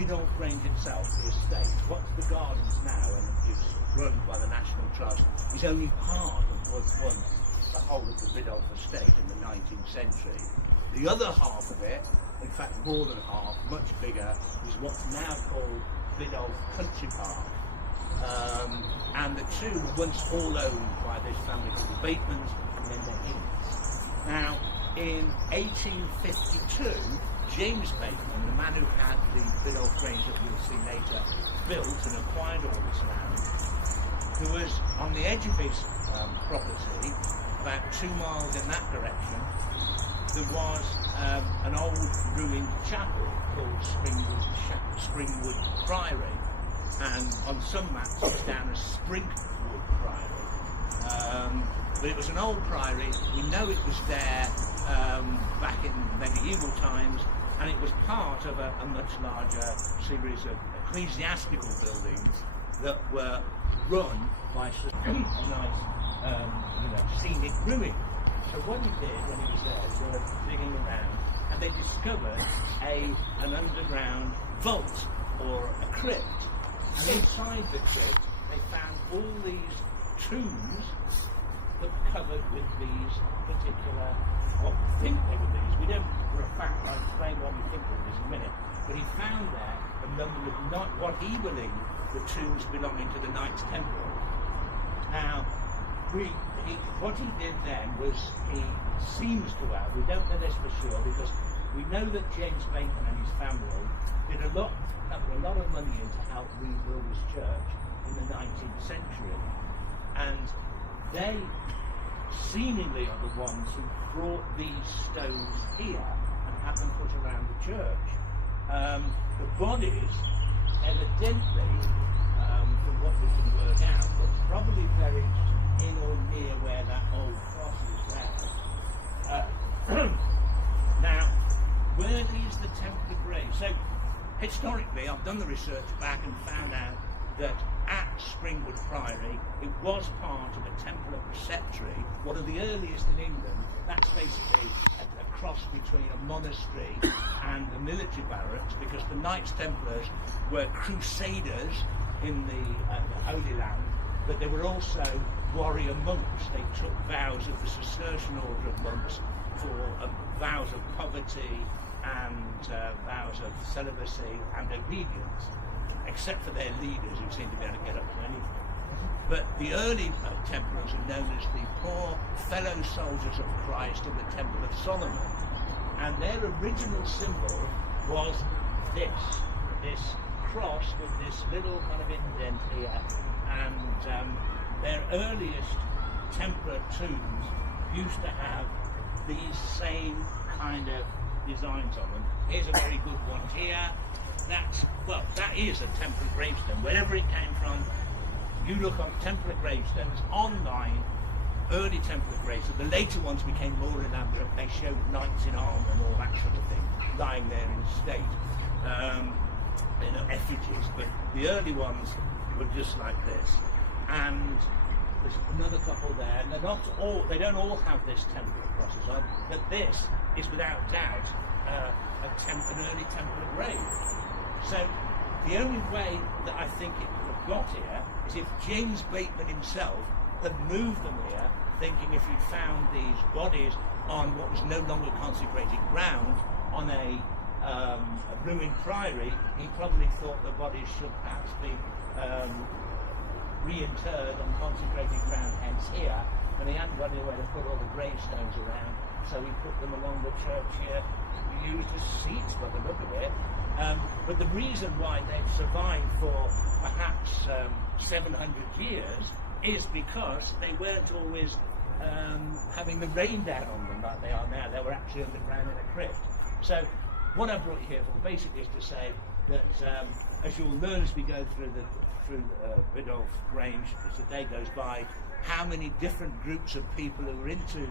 Biddulph Grange itself, the estate, what's the gardens now, and it's run by the National Trust, is only part of what was the whole of the Biddulph estate in the 19th century. The other half of it, in fact more than half, much bigger, is what's now called Biddulph Country Park. And the two were once all owned by this family called the Batemans and then the Hinds. Now, in 1852, James Bateman, the man who had the Biddulph Grange that we'll see later, built and acquired all this land, who was on the edge of his property, about 2 miles in that direction. There was an old ruined chapel called Springwood Priory, and on some maps it's down as Springwood Priory. But it was an old priory. We know it was there back in medieval times, and it was part of a much larger series of ecclesiastical buildings that were run by a nice, scenic ruin. So what he did when he was there, they were digging around, and they discovered an underground vault or a crypt. And inside the crypt, they found all these tombs that were covered with these particular, what we think they were these. We don't, for a fact, I'll explain what we think they were in a minute. But he found there a number of what he believed were tombs belonging to the Knights Templar. Now, what he did then was he seems to have, we don't know this for sure, because we know that James Bateman and his family did a lot of money in to help rebuild this church in the 19th century. And they seemingly are the ones who brought these stones here and had them put around the church. The bodies, evidently, from what we can work out, were probably buried in or near where that old cross is there. Now, where is the Templar grave? So, historically, I've done the research back and found out that at Springwood Priory, it was part of a Templar preceptory, one of the earliest in England. That's basically a cross between a monastery and a military barracks, because the Knights Templars were crusaders in the Holy Land, but they were also warrior monks. They took vows of the Cistercian order of monks for vows of poverty and vows of celibacy and obedience, except for their leaders who seemed to be able to get up to anything. But the early Templars are known as the poor fellow soldiers of Christ of the Temple of Solomon, and their original symbol was this cross with this little kind of indent here, and their earliest Templar tombs used to have these same kind of designs on them. Here's a very good one here. That is a Templar gravestone. Wherever it came from, you look on Templar gravestones online, early Templar gravestones. The later ones became more elaborate. They showed knights in armour and all that sort of thing lying there in state, effigies. But the early ones were just like this. And there's another couple there, and they don't all have this Templar crosses on, but this is without doubt an early Templar grave. So the only way that I think it would have got here is if James Bateman himself had moved them here, thinking if he'd found these bodies on what was no longer consecrated ground, on a ruined priory, he probably thought the bodies should perhaps be reinterred on consecrated ground, hence here, but he hadn't got anywhere to put all the gravestones around, so he put them along the church here, used as seats by the look of it. But the reason why they've survived for perhaps 700 years is because they weren't always having the rain down on them like they are now. They were actually underground in a crypt. So what I brought you here for basically is to say that as you'll learn as we go through Biddulph Grange as the day goes by, how many different groups of people who were into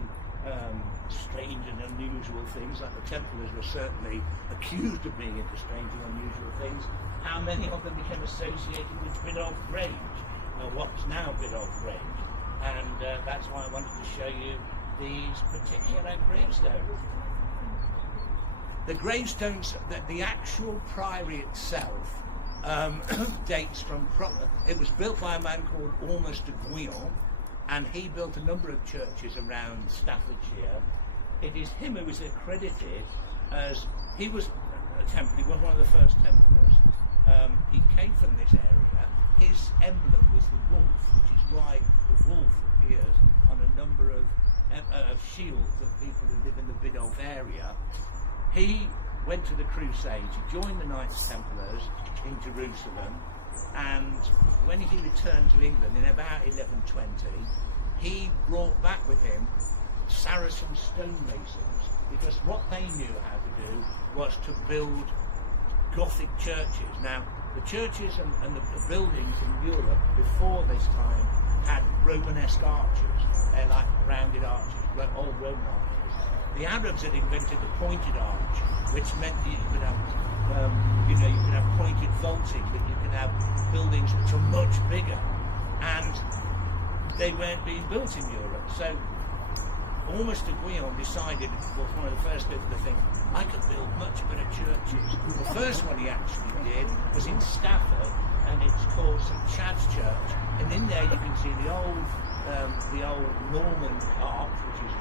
strange and unusual things, like the Templars were certainly accused of being into strange and unusual things, how many of them became associated with Biddulph Grange, what's now Biddulph Grange, and that's why I wanted to show you these particular gravestones. the gravestones, the actual priory itself dates from, it was built by a man called Auguste de Guyon, and he built a number of churches around Staffordshire. It is him who is accredited as, he was a Templar, he was one of the first Templars. He came from this area. His emblem was the wolf, which is why the wolf appears on a number of shields of people who live in the Biddulph area. He went to the Crusades, he joined the Knights Templars in Jerusalem, and when he returned to England in about 1120, he brought back with him Saracen stonemasons, because what they knew how to do was to build Gothic churches. Now, the churches and the buildings in Europe before this time had Romanesque arches. They're like rounded arches, old Roman arches. The Arabs had invented the pointed arch, which meant that you could have, you could have pointed vaulting, that you could have buildings which are much bigger, and they weren't being built in Europe. So Auguste de Guyon decided, was one of the first people to think, I could build much better churches. The first one he actually did was in Stafford, and it's called St Chad's Church. And in there you can see the old Norman arch, which is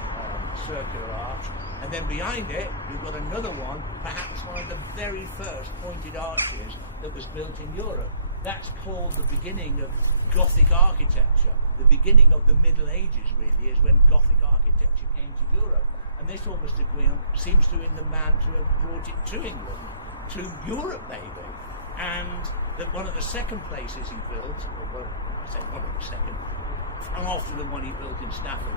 circular arch, and then behind it you've got another one, perhaps one of the very first pointed arches that was built in Europe. That's called the beginning of Gothic architecture. The beginning of the Middle Ages, really, is when Gothic architecture came to Europe. And this Auguste de Guyon seems to be the man to have brought it to England, to Europe maybe. And that one of the second places he built, or I say one of the second, after the one he built in Stafford,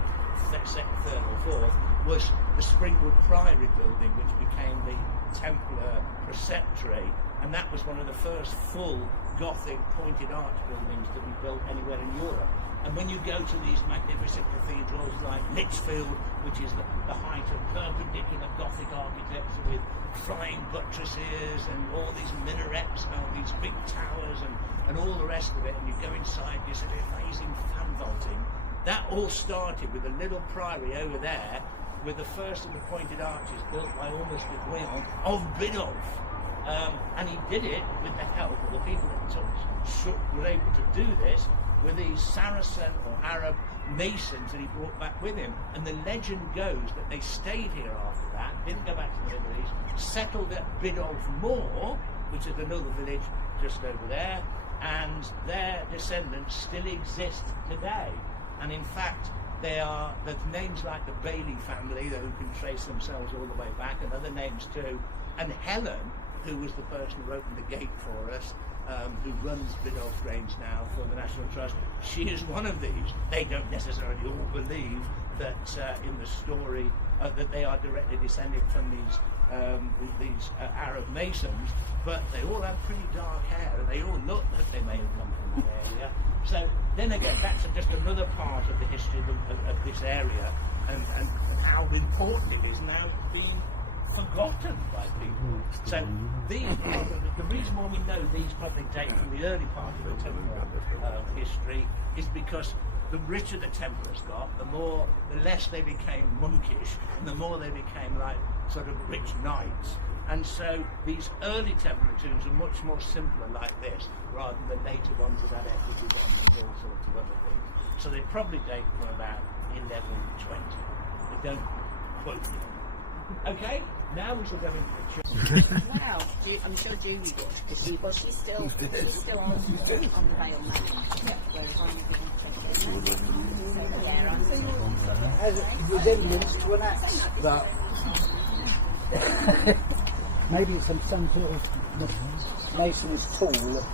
second, third or fourth, was the Springwood Priory building, which became the Templar Preceptory, and that was one of the first full Gothic pointed arch buildings to be built anywhere in Europe. And when you go to these magnificent cathedrals like Lichfield, which is the height of perpendicular Gothic architecture with flying buttresses and all these minarets and all these big towers and all the rest of it, and you go inside, you see the amazing fan vaulting. That all started with a little priory over there, with the first of the pointed arches built by Auguste de Guyon of Biddulph. And he did it with the help of the people that were able to do this, with these Saracen or Arab masons that he brought back with him. And the legend goes that they stayed here after that, didn't go back to the Middle East, settled at Biddulph Moor, which is another village just over there, and their descendants still exist today. And in fact, there's names like the Bailey family who can trace themselves all the way back, and other names too. And Helen, who was the person who opened the gate for us, who runs Biddulph Grange now for the National Trust, she is one of these. They don't necessarily all believe that in the story that they are directly descended from these Arab masons, but they all have pretty dark hair, and they all look like they may have come from that area. So then again, that's just another part of the history of this area, and how important it is now being forgotten by people. So the reason why we know these probably date from the early part of the Templar history is because the richer the Templars got, the less they became monkish, and the more they became like sort of rich knights. And so these early Templar tombs are much more simpler like this, rather than the later ones that had effigies on them and all sorts of other things. So they probably date from about 1120. They don't quote me. Okay, now we shall go into the church. Wow, I'm sure Julie did, because she's still on the Vale now. Whereas I'm going to has a resemblance to an axe, but maybe it's some sort of mason's tool.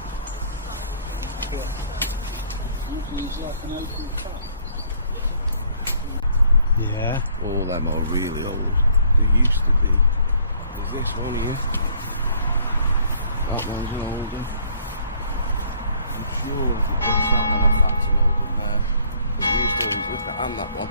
It's like an open cup. Yeah. All them are really old. They used to be. There's this one here. That one's an old one. I'm sure if you touch that one off, that's an old one there. But we used to always look at, and that one.